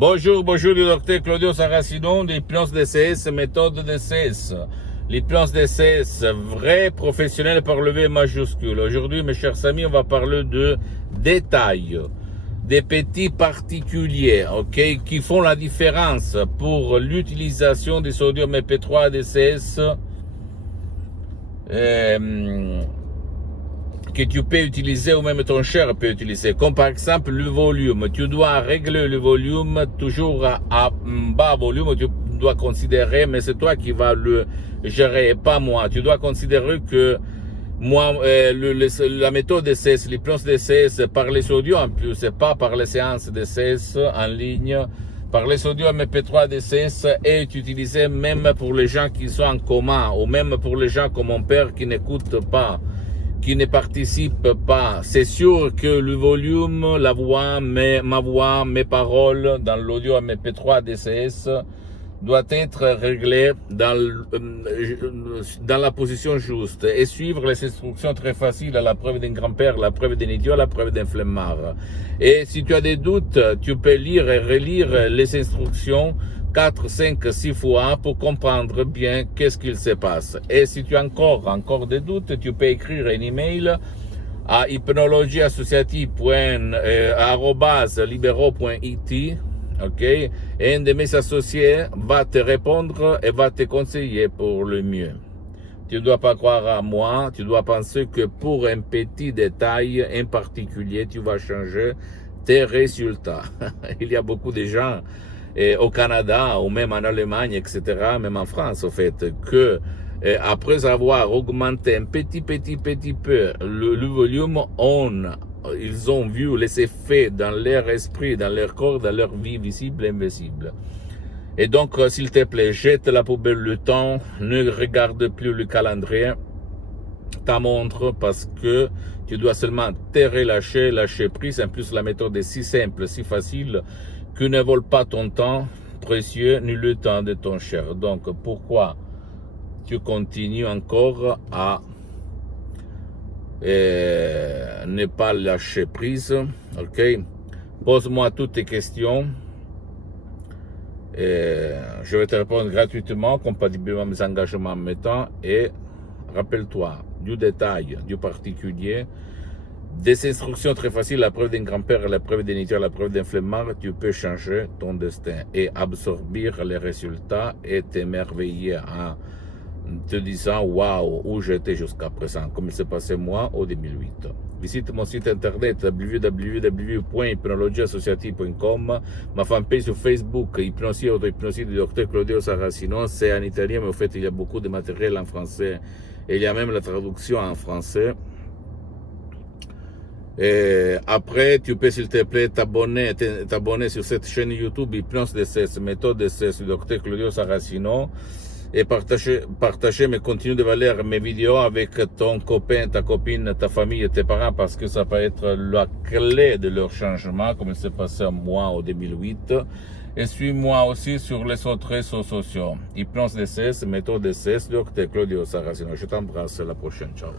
Bonjour, bonjour le docteur Claudio Saracino d'Hypnose DCS, méthode DCS. L'hypnose DCS, vrai professionnel par le V majuscule. Aujourd'hui, mes chers amis, on va parler de détails, des petits particuliers, ok, qui font la différence pour l'utilisation du sodium EP3 DCS que tu peux utiliser ou même ton cher peut utiliser, comme par exemple le volume. Tu dois régler le volume toujours à bas volume, tu dois considérer, mais c'est toi qui vas le gérer et pas moi. Tu dois considérer que moi, la méthode DCS, l'hypnose DCS par les audios en plus, c'est pas par les séances DCS en ligne, par les audios MP3 DCS est utilisé même pour les gens qui sont en coma ou même pour les gens comme mon père qui n'écoutent pas, qui ne participe pas. C'est sûr que le volume, la voix, ma voix, mes paroles dans l'audio MP3 DCS doit être réglé dans la position juste et suivre les instructions très faciles à la preuve d'un grand-père, la preuve d'un idiot, la preuve d'un flemmard. Et si tu as des doutes, tu peux lire et relire les instructions 4, 5, 6 fois pour comprendre bien qu'est-ce qu'il se passe. Et si tu as encore des doutes, tu peux écrire un email à hypnologieassociative@libero.it, ok? Et un de mes associés va te répondre et va te conseiller pour le mieux. Tu ne dois pas croire à moi, tu dois penser que pour un petit détail en particulier, tu vas changer tes résultats. Il y a beaucoup de gens au Canada ou même en Allemagne, etc., même en France, au fait, que après avoir augmenté un petit peu le volume, ils ont vu les effets dans leur esprit, dans leur corps, dans leur vie visible et invisible. Et donc, s'il te plaît, jette la poubelle le temps, ne regarde plus le calendrier, ta montre, parce que tu dois seulement te relâcher, lâcher prise. En plus, la méthode est si simple, si facile, que ne vole pas ton temps précieux ni le temps de ton cher. Donc, pourquoi tu continues encore à ne pas lâcher prise, ok? Pose-moi toutes tes questions. Je vais te répondre gratuitement, compatiblement à mes engagements en mes temps. Et rappelle-toi du détail, du particulier, des instructions très faciles, la preuve d'un grand-père, la preuve d'un idiot, la preuve d'un flemmard. Tu peux changer ton destin et absorber les résultats et t'émerveiller en te disant waouh, où j'étais jusqu'à présent, comme il s'est passé moi au 2008. Visite mon site internet www.hypnologieassociative.com, ma fanpage sur Facebook, Hypnosie auto-hypnosie du docteur Claudio Saracino. C'est en italien, mais au fait, il y a beaucoup de matériel en français et il y a même la traduction en français. Et après, tu peux, s'il te plaît, t'abonner sur cette chaîne YouTube Hypnose DCS, méthode DCS du docteur Claudio Saracino, et partager mes contenus de valeur, mes vidéos avec ton copain, ta copine, ta famille et tes parents, parce que ça peut être la clé de leur changement, comme il s'est passé à moi en 2008. Et suis-moi aussi sur les autres réseaux sociaux. Hypnose DCS, méthode DCS, docteur Claudio Saracino. Je t'embrasse, à la prochaine. Ciao.